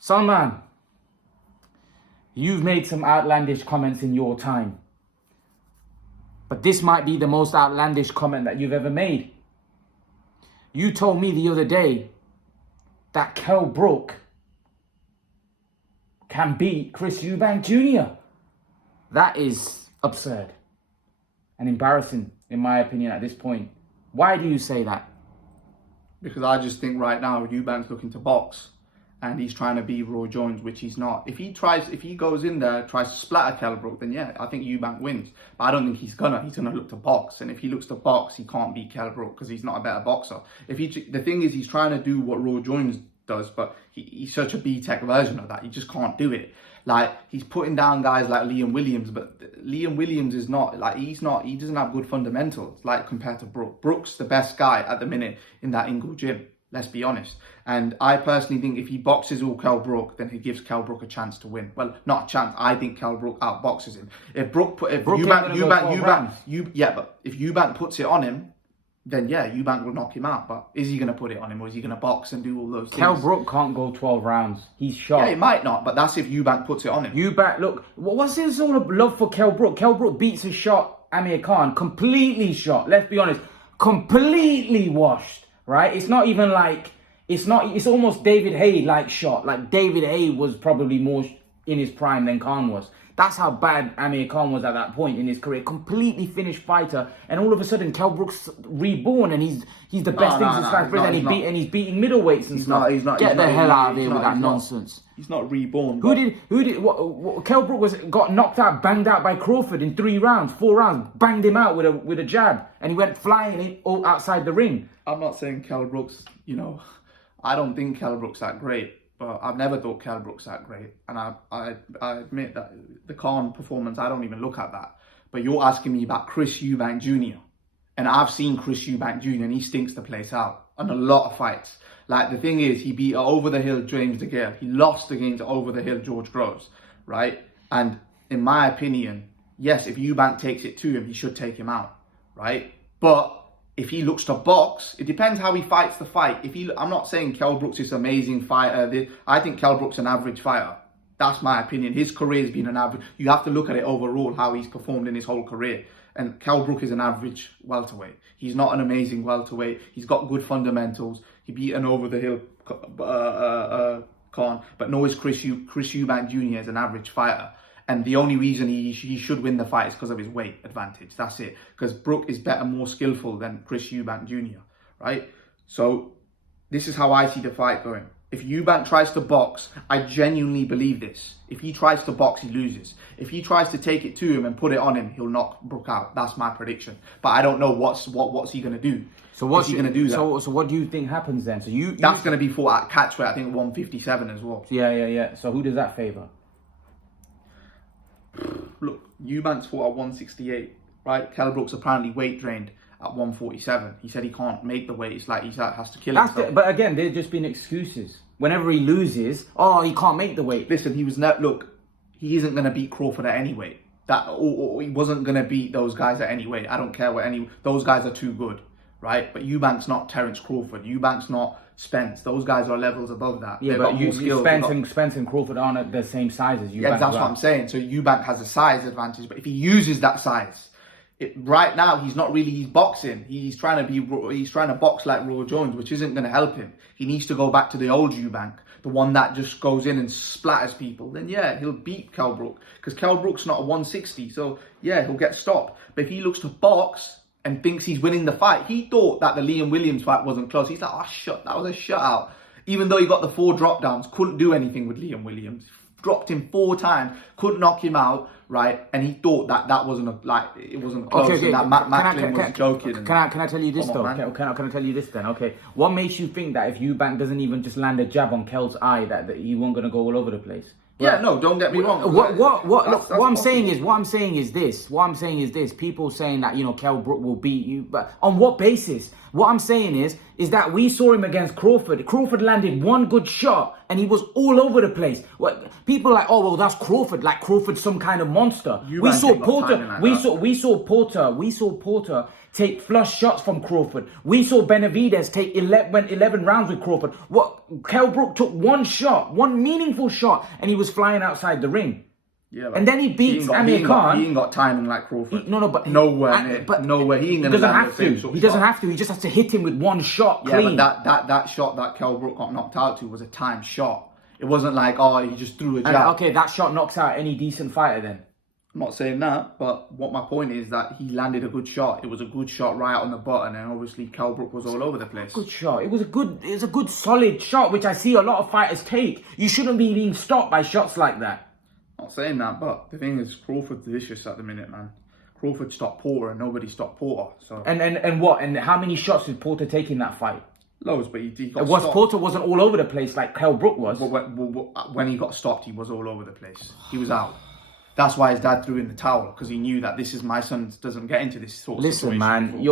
Salman, you've made some outlandish comments in your time. But this might be the most outlandish comment that you've ever made. You told me the other day that Kell Brook can beat Chris Eubank Jr. That is absurd and embarrassing, in my opinion, at this point. Why do you say that? Because I just think right now Eubank's looking to box and he's trying to be Roy Jones, which he's not. If he goes in there, tries to splatter Kell Brook, then yeah, I think Eubank wins. But I don't think he's gonna. He's gonna look to box, and if he looks to box, he can't beat Kell Brook because he's not a better boxer. The thing is, he's trying to do what Roy Jones does, but he's such a B-Tech version of that. You just can't do it. Like, he's putting down guys like Liam Williams, but Liam Williams is not, like, he doesn't have good fundamentals, like, compared to Brook. Brook's the best guy at the minute in that Ingle gym, let's be honest. And I personally think if he boxes all Kell Brook, then he gives Kell Brook a chance to win. Well, not a chance. I think Kell Brook outboxes him. If Eubank puts it on him, then yeah, Eubank will knock him out. But is he going to put it on him, or is he going to box and do all those things? Kell Brook can't go 12 rounds. He's shot. Yeah, he might not, but that's if Eubank puts it on him. Eubank, look, what's this all of love for Kell Brook? Kell Brook beats a shot, Amir Khan, completely shot. Let's be honest, completely washed, right? It's not even like, it's almost David Haye-like shot. Like, David Haye was probably more in his prime than Khan was. That's how bad Amir Khan was at that point in his career. Completely finished fighter, and all of a sudden Kell Brook's reborn, and he's the best things in sliced bread, and he's beating middleweights and stuff. Get the hell out of here with that nonsense. He's not reborn. What Kell Brook got knocked out, banged out by Crawford in 4 rounds, banged him out with a jab, and he went flying all outside the ring. I'm not saying Kell Brook's, I don't think Kell Brook's that great. But I've never thought Kell Brook's that great. And I admit that the Khan performance, I don't even look at that. But you're asking me about Chris Eubank Jr. And I've seen Chris Eubank Jr. and he stinks the place out on a lot of fights. Like, the thing is, he beat over-the-hill James DeGale. He lost against over-the-hill George Groves, right? And in my opinion, yes, if Eubank takes it to him, he should take him out, right? But if he looks to box, it depends how he fights the fight. I'm not saying Kell Brook's this amazing fighter. I think Kell Brook's an average fighter. That's my opinion. His career's been an average. You have to look at it overall, how he's performed in his whole career. And Kell Brook is an average welterweight. He's not an amazing welterweight. He's got good fundamentals. He beat an over-the-hill Khan. But no, is Chris Eubank Jr. is an average fighter. And the only reason he should win the fight is because of his weight advantage. That's it. Because Brook is better, more skillful than Chris Eubank Jr., right? So this is how I see the fight going. If Eubank tries to box, I genuinely believe this. If he tries to box, he loses. If he tries to take it to him and put it on him, he'll knock Brook out. That's my prediction. But I don't know what's he going to do. So what's he going to do? So what do you think happens then? So that's going to be fought at catchweight, I think 157 as well. Yeah. So who does that favour? Look, Eubank's fought at 168, right? Kell Brook's apparently weight drained at 147. He said he can't make the weight. It's like he has to kill himself. But again, they've just been excuses. Whenever he loses, he can't make the weight. Listen, he isn't going to beat Crawford at any weight. Or he wasn't going to beat those guys at any weight. I don't care those guys are too good, right? But Eubank's not Terence Crawford. Eubank's not Spence. Those guys are levels above that. Yeah, but Spence and Crawford aren't at the same size as Eubank. Yeah, that's what I'm saying. So Eubank has a size advantage, but if he uses that size, right now he's boxing. He's trying to box like Roy Jones, which isn't going to help him. He needs to go back to the old Eubank, the one that just goes in and splatters people. Then yeah, he'll beat Kell Brook because Kell Brook's not a 160. So yeah, he'll get stopped. But if he looks to box and thinks he's winning the fight, he thought that the Liam Williams fight wasn't close. He's like, that was a shutout. Even though he got the 4 drop downs, couldn't do anything with Liam Williams. Dropped him 4 times, couldn't knock him out, right? And he thought that wasn't it wasn't close. Okay. And that Macklin was joking. Can I tell you this though? Can I tell you this then? Okay, what makes you think that if Eubank doesn't even just land a jab on Kell's eye, that he won't gonna go all over the place? Yeah, no, don't get me wrong. What I'm saying is this. People saying that Kell Brook will beat you, but on what basis? What I'm saying is is that we saw him against Crawford. Crawford landed one good shot and he was all over the place. People are like, oh well, that's Crawford. Like Crawford's some kind of monster. We saw Porter. We saw Porter take flush shots from Crawford. We saw Benavidez take 11 rounds with Crawford. Kell Brook took one shot, one meaningful shot, and he was flying outside the ring. Yeah, and then he beats Amir Khan. He ain't got timing like Crawford. But nowhere. Nowhere. He ain't gonna land the same sort of shot. He doesn't have to. He just has to hit him with one shot. Yeah, clean. but that shot that Kell Brook got knocked out to was a timed shot. It wasn't like, oh, he just threw a jab. Okay, that shot knocks out any decent fighter then. I'm not saying that, but what my point is that he landed a good shot. It was a good shot right on the button, and obviously Kell Brook was all over the place. Good shot. It was a good solid shot, which I see a lot of fighters take. You shouldn't be being stopped by shots like that. Not saying that, but the thing is, Crawford's vicious at the minute, man. Crawford stopped Porter, and nobody stopped Porter. So And how many shots did Porter take in that fight? Loads, but he got stopped. Porter wasn't all over the place like Kell Brook was. When he got stopped, he was all over the place. He was out. That's why his dad threw in the towel, because he knew that this is my son doesn't get into this sort of situation. Listen, man,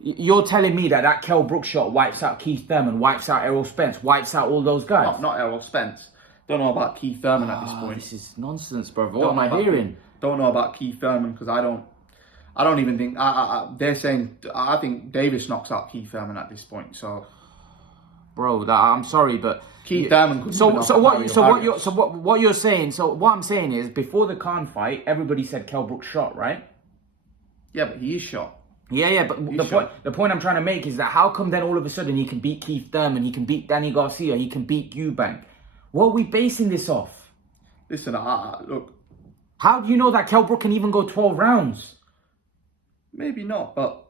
you're telling me that Kell Brook shot wipes out Keith Thurman, wipes out Errol Spence, wipes out all those guys. Not Errol Spence. Don't know about Keith Thurman at this point. This is nonsense, bro. What am I hearing? Don't know about Keith Thurman, because I don't even think they're saying. I think Davis knocks out Keith Thurman at this point. So, bro, I'm sorry, but Keith Thurman could. What you're saying? So what I'm saying is, before the Khan fight, everybody said Kell Brook shot, right? Yeah, but he is shot. Yeah, but the point I'm trying to make is that how come then all of a sudden he can beat Keith Thurman, he can beat Danny Garcia, he can beat Eubank? What are we basing this off? Listen, look. How do you know that Kell Brook can even go 12 rounds? Maybe not, but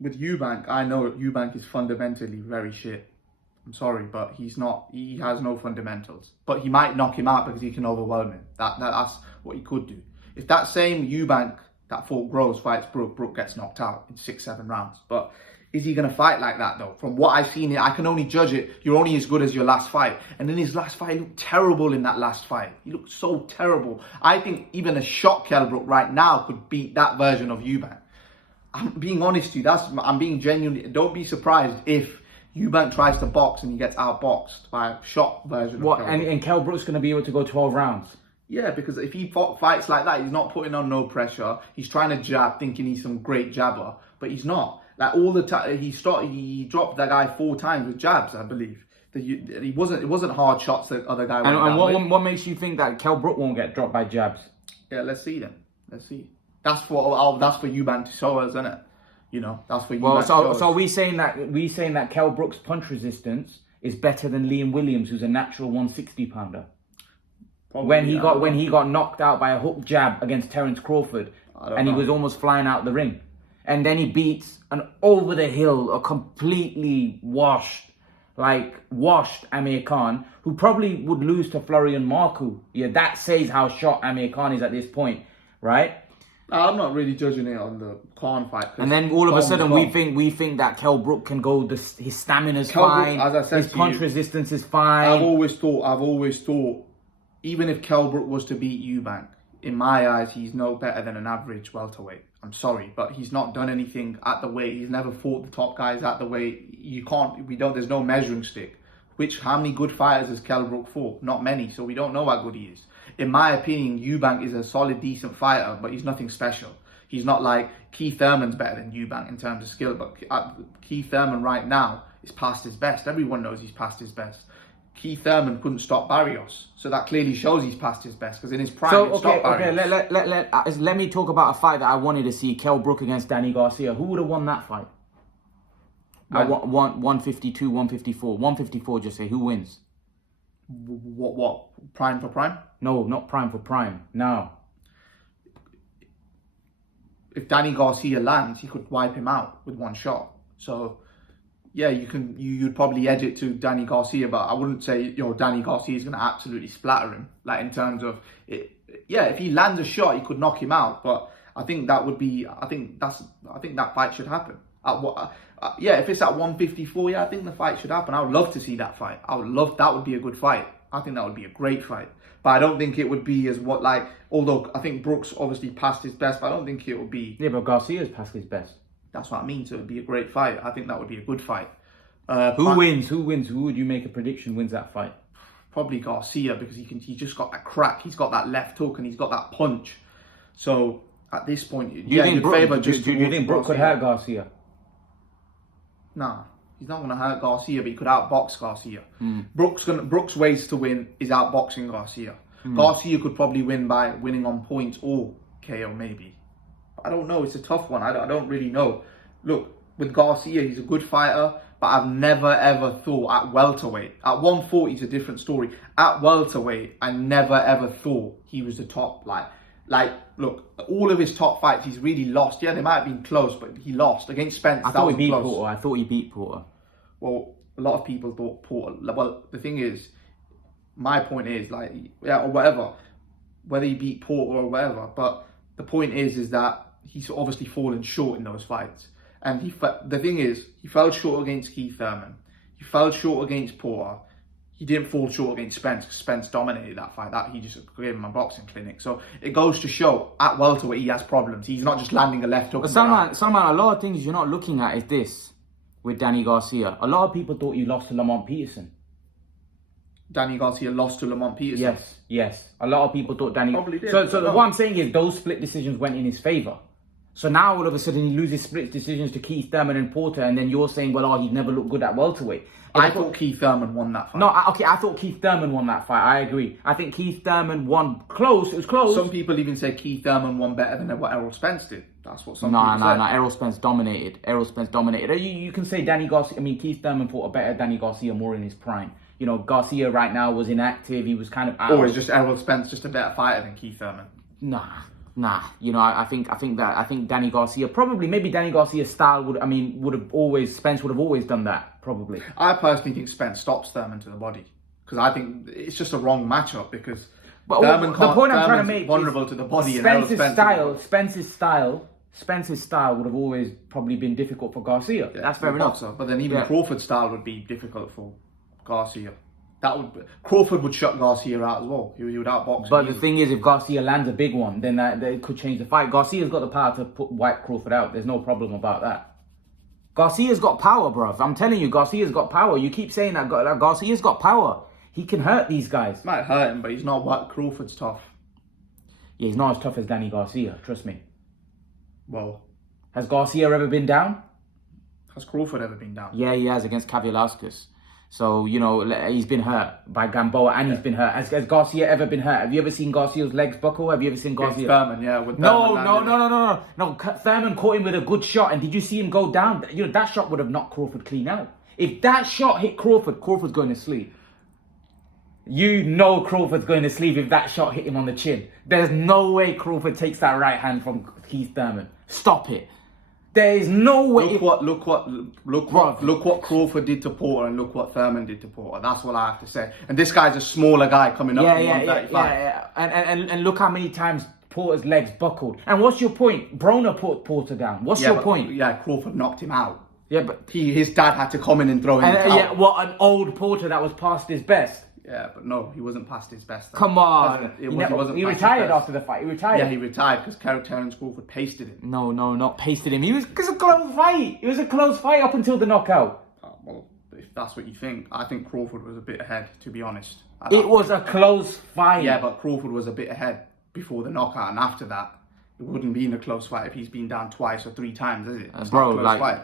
with Eubank, I know Eubank is fundamentally very shit. I'm sorry, but he's not. He has no fundamentals. But he might knock him out because he can overwhelm him. That's what he could do. If that same Eubank that fought Groves fights Brook gets knocked out in 6-7 rounds. But is he going to fight like that, though? From what I've seen, I can only judge it. You're only as good as your last fight. And in his last fight, he looked terrible in that last fight. He looked so terrible. I think even a shot Kell Brook right now could beat that version of Eubank. I'm being honest with you. I'm being genuinely. Don't be surprised if Eubank tries to box and he gets outboxed by a shot version of Kell Brook. And Kell Brook's going to be able to go 12 rounds? Yeah, because if he fights like that, he's not putting on no pressure. He's trying to jab, thinking he's some great jabber, but he's not. Like all the time, he dropped that guy 4 times with jabs, I believe. It wasn't hard shots that other guy. And what makes you think that Kell Brook won't get dropped by jabs? Yeah, let's see then. Let's see. That's for Eubank to show us, isn't it? You know, that's for Eubank. So are we saying that Kell Brook's punch resistance is better than Liam Williams, who's a natural 160 pounder? When he got knocked out by a hook jab against Terence Crawford, he was almost flying out the ring. And then he beats an over the hill, a completely washed Amir Khan, who probably would lose to Florian Marku. Yeah, that says how shot Amir Khan is at this point, right? I'm not really judging it on the Khan fight. And then all of a sudden we think that Kell Brook can go. His stamina's fine. As I said, his punch resistance is fine. I've always thought, even if Kell Brook was to beat Eubank, in my eyes, he's no better than an average welterweight. I'm sorry, but he's not done anything at the weight. He's never fought the top guys at the weight. There's no measuring stick. How many good fighters has Kell Brook fought? Not many, so we don't know how good he is. In my opinion, Eubank is a solid, decent fighter, but he's nothing special. He's not like Keith Thurman's better than Eubank in terms of skill, but Keith Thurman right now is past his best. Everyone knows he's past his best. Keith Thurman couldn't stop Barrios, so that clearly shows he's past his best, because in his prime, let me talk about a fight that I wanted to see: Kell Brook against Danny Garcia. Who would have won that fight? 152, 154, 154. Just say who wins. What? Prime for prime? No, not prime for prime. No. If Danny Garcia lands, he could wipe him out with one shot. So. Yeah, you'd probably edge it to Danny Garcia, but I wouldn't say Danny Garcia is going to absolutely splatter him. Like in terms of it, yeah, if he lands a shot, he could knock him out. But I think that fight should happen. If it's at 154, I think the fight should happen. I would love to see that fight. That would be a good fight. I think that would be a great fight. But I don't think it would be although I think Brooks obviously passed his best, but I don't think it would be. Yeah, but Garcia's passed his best. That's what I mean. So it'd be a great fight. I think that would be a good fight. Who wins? Who wins? Who would you make a prediction wins that fight? Probably Garcia, because he just got that crack. He's got that left hook and he's got that punch. So at this point, Do you think Brook could hurt Garcia? Nah, he's not going to hurt Garcia, but he could outbox Garcia. Brook's ways to win is outboxing Garcia. Garcia could probably win by winning on points or KO maybe. I don't know. It's a tough one. I don't really know. Look, with Garcia, he's a good fighter, but I've never ever thought at welterweight. At 140 is a different story. At welterweight, I never ever thought he was the top. Like, look, all of his top fights, he's really lost. Yeah, they might have been close, but he lost against Spence. I thought he beat Porter. I thought he beat Porter. Well, a lot of people thought Porter. Well, the thing is, my point is, like, yeah, or whatever, whether he beat Porter or whatever. But the point is that he's obviously fallen short in those fights. And the thing is, he fell short against Keith Thurman. He fell short against Porter. He didn't fall short against Spence, because Spence dominated that fight. That he just gave him a boxing clinic. So it goes to show, at welterweight, he has problems. He's not just landing a left hook. But Salman, a lot of things you're not looking at is this with Danny Garcia. A lot of people thought you lost to Lamont Peterson. Danny Garcia lost to Lamont Peterson. Yes. A lot of people thought Danny. Probably did. So what I'm saying is those split decisions went in his favor. So now all of a sudden he loses split decisions to Keith Thurman and Porter, and then you're saying, well, he never looked good at welterweight. I thought Keith Thurman won that fight. No, I thought Keith Thurman won that fight. I agree. I think Keith Thurman won close. It was close. Some people even say Keith Thurman won better than what Errol Spence did. That's what some people say. No. Errol Spence dominated. You can say Danny Garcia. I mean, Keith Thurman fought a better Danny Garcia more in his prime. You know, Garcia right now was inactive. He was kind of out. Or is just Errol Spence just a better fighter than Keith Thurman? Nah. You know, I think Danny Garcia, maybe Danny Garcia's style Spence would have always done that, probably. I personally think Spence stops Thurman to the body, because I think it's just a wrong matchup, because Thurman can't, the point I'm trying to make vulnerable to the body. Spence's style would have always probably been difficult for Garcia. Yeah, that's fair enough. But then even Crawford's style would be difficult for Garcia. Crawford would shut Garcia out as well. He would outbox. But the thing is, if Garcia lands a big one, then that could change the fight. Garcia's got the power to wipe Crawford out. There's no problem about that. Garcia's got power, bruv. I'm telling you, Garcia's got power. You keep saying that Garcia's got power. He can hurt these guys. Might hurt him, but he's not what Crawford's tough. Yeah, he's not as tough as Danny Garcia. Trust me. Well, has Garcia ever been down? Has Crawford ever been down? Yeah, he has, against Kavyalaskas. So, you know, he's been hurt by Gamboa, and he's been hurt. Has Garcia ever been hurt? Have you ever seen Garcia's legs buckle? Have you ever seen Garcia? Thurman, yeah. With No. Thurman caught him with a good shot, and did you see him go down? You know, that shot would have knocked Crawford clean out. If that shot hit Crawford's going to sleep. You know Crawford's going to sleep if that shot hit him on the chin. There's no way Crawford takes that right hand from Keith Thurman. Stop it. There is no way. Look what Crawford did to Porter, and look what Thurman did to Porter. That's what I have to say. And this guy's a smaller guy coming up from 135. Yeah. And look how many times Porter's legs buckled. And what's your point? Broner put Porter down. What's your point? Yeah, Crawford knocked him out. Yeah, but his dad had to come in and throw him out. Yeah, what, an old Porter that was past his best. Yeah, but no, he wasn't past his best. Though. Come on. He wasn't he retired after the fight. He retired. Yeah, he retired because Terence Crawford pasted him. No, not pasted him. It was a close fight. It was a close fight up until the knockout. Well, if that's what you think, I think Crawford was a bit ahead, to be honest. It was a close fight. Yeah, but Crawford was a bit ahead before the knockout, and after that, it wouldn't be in a close fight if he's been down twice or three times, is it? It's bro, not a close fight.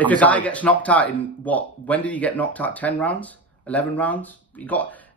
If a guy gets knocked out in when did he get knocked out? 10 rounds? 11 rounds?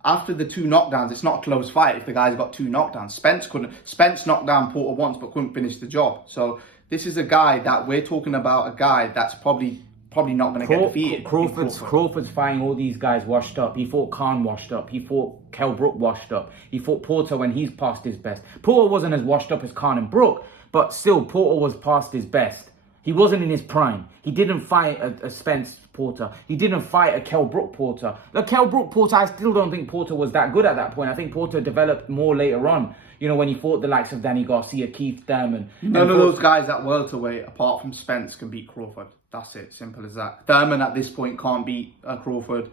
After the two knockdowns, it's not a close fight if the guy's got two knockdowns. Spence knocked down Porter once but couldn't finish the job. So this is a guy that we're talking about, a guy that's probably not going to get defeated. Crawford's fighting all these guys washed up. He fought Khan washed up. He fought Kell Brook washed up. He fought Porter when he's past his best. Porter wasn't as washed up as Khan and Brook, but still Porter was past his best. He wasn't in his prime. He didn't fight a Spence Porter. He didn't fight a Kell Brook Porter. The Kell Brook Porter, I still don't think Porter was that good at that point. I think Porter developed more later on. You know, when he fought the likes of Danny Garcia, Keith Thurman. None of those guys at welterweight, apart from Spence, can beat Crawford. That's it. Simple as that. Thurman at this point can't beat Crawford.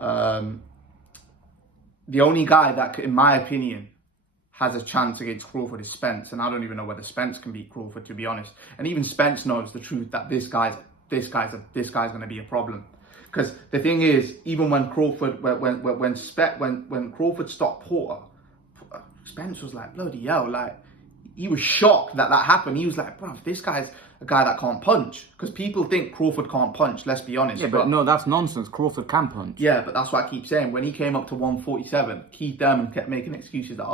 The only guy that, in my opinion, has a chance against Crawford is Spence, and I don't even know whether Spence can beat Crawford, to be honest. And even Spence knows the truth that this guy's going to be a problem. Because the thing is, even when Crawford when Crawford stopped Porter, Spence was like, bloody hell, like he was shocked that happened. He was like, bruv, this guy's a guy that can't punch. Because people think Crawford can't punch, let's be honest. Yeah, but no, that's nonsense. Crawford can punch. Yeah, but that's what I keep saying. When he came up to 147, Keith Thurman kept making excuses that,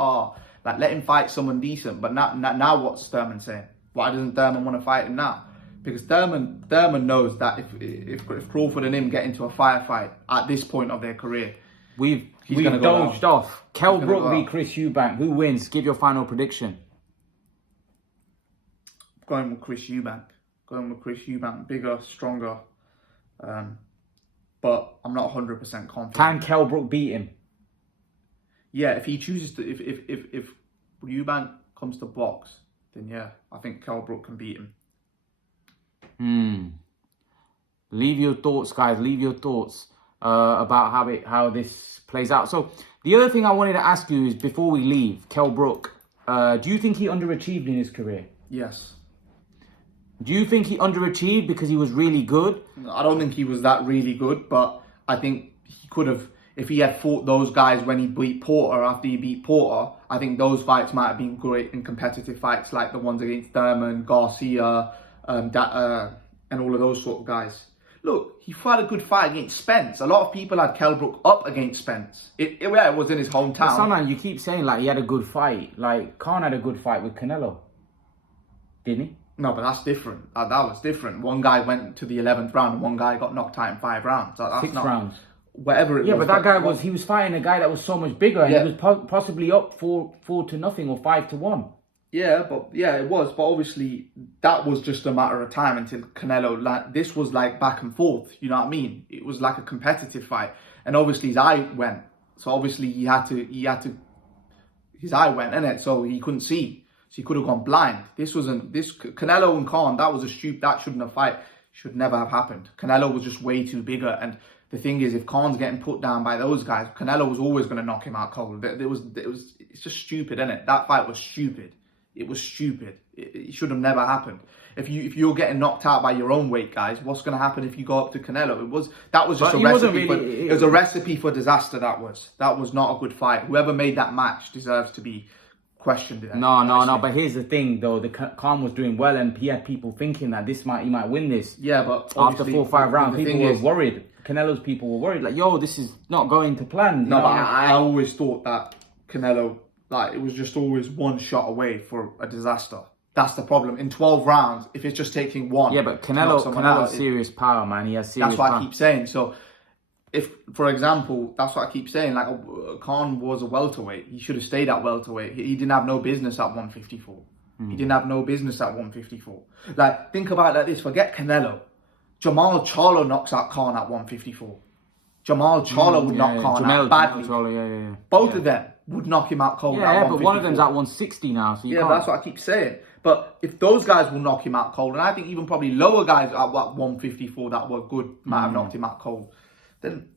like, let him fight someone decent. But now what's Thurman saying? Why doesn't Thurman want to fight him now? Because Thurman knows that if Crawford and him get into a firefight at this point of their career, we've gonna go dodged off. Kell Brook v Chris Eubank. Who wins? Give your final prediction. Going with Chris Eubank. Bigger, stronger. But I'm not 100% confident. Can Kell Brook beat him? Yeah, if he chooses to, if Eubank comes to box, then yeah, I think Kell Brook can beat him. Leave your thoughts, guys. Leave your thoughts about how this plays out. So the other thing I wanted to ask you is, before we leave, Kell Brook, do you think he underachieved in his career? Yes. Do you think he underachieved because he was really good? I don't think he was that really good, but I think he could have, if he had fought those guys when he beat Porter, after he beat Porter, I think those fights might have been great in competitive fights, like the ones against Thurman, Garcia, and all of those sort of guys. Look, he fought a good fight against Spence. A lot of people had Kell Brook up against Spence. It was in his hometown. Sometimes you keep saying, like, he had a good fight. Like, Khan had a good fight with Canelo. Didn't he? No, but that's different. That was different. One guy went to the 11th round and one guy got knocked out in 5 rounds. That's 6 rounds. Whatever it was. Yeah, but that guy he was fighting a guy that was so much bigger, and he was possibly up 4-0 or 5-1. Yeah, it was. But obviously, that was just a matter of time until Canelo. Like, this was like back and forth. You know what I mean? It was like a competitive fight, and obviously his eye went. So obviously he had to. His eye went, innit? So he couldn't see. So he could have gone blind. This Canelo and Khan. That was a stupid. That shouldn't have fight. Should never have happened. Canelo was just way too bigger. And the thing is, if Khan's getting put down by those guys, Canelo was always going to knock him out cold. It's just stupid, innit? That fight was stupid. It was stupid. It should have never happened. If you're getting knocked out by your own weight, guys, what's going to happen if you go up to Canelo? That was just a recipe. It was a recipe for disaster. That was not a good fight. Whoever made that match deserves to be questioned. No. But here's the thing, though. The Khan was doing well, and he had people thinking that he might win this. Yeah, but after 4 or 5 rounds, people were worried. Canelo's people were worried. Like, yo, this is not going to plan. No, but I always thought that Canelo, like, it was just always one shot away for a disaster. That's the problem. In 12 rounds, if it's just taking one. Yeah, but Canelo's serious power, man. He has serious power. That's what I keep saying. So, if, for example, that's what I keep saying, like, Khan was a welterweight. He should have stayed at welterweight. He didn't have no business at 154. He didn't have no business at 154. Like, think about it like this. Forget Canelo. Jamal Charlo knocks out Khan at 154. Jamal Charlo would knock Khan out badly. Both of them would knock him out cold at 154. But one of them's at 160 now, so you can't. But that's what I keep saying. But if those guys will knock him out cold, and I think even probably lower guys at 154 that were good might have knocked him out cold, then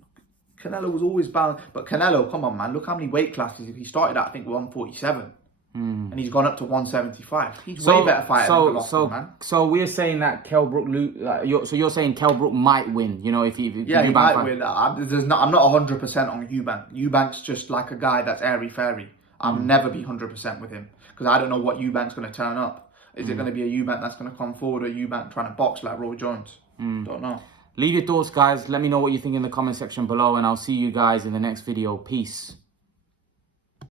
Canelo was always bound. But Canelo, come on, man, look how many weight classes. He started at, I think, 147. And he's gone up to 175. He's way better fighter than Golovkin, man. So we're saying that Kell Brook you're saying Kell Brook might win, you know, if he might win. I'm not 100% on Eubank. Eubank's just like a guy that's airy-fairy. I'll never be 100% with him because I don't know what Eubank's going to turn up. Is it going to be a Eubank that's going to come forward, or a Eubank trying to box like Roy Jones? Don't know. Leave your thoughts, guys. Let me know what you think in the comment section below, and I'll see you guys in the next video. Peace.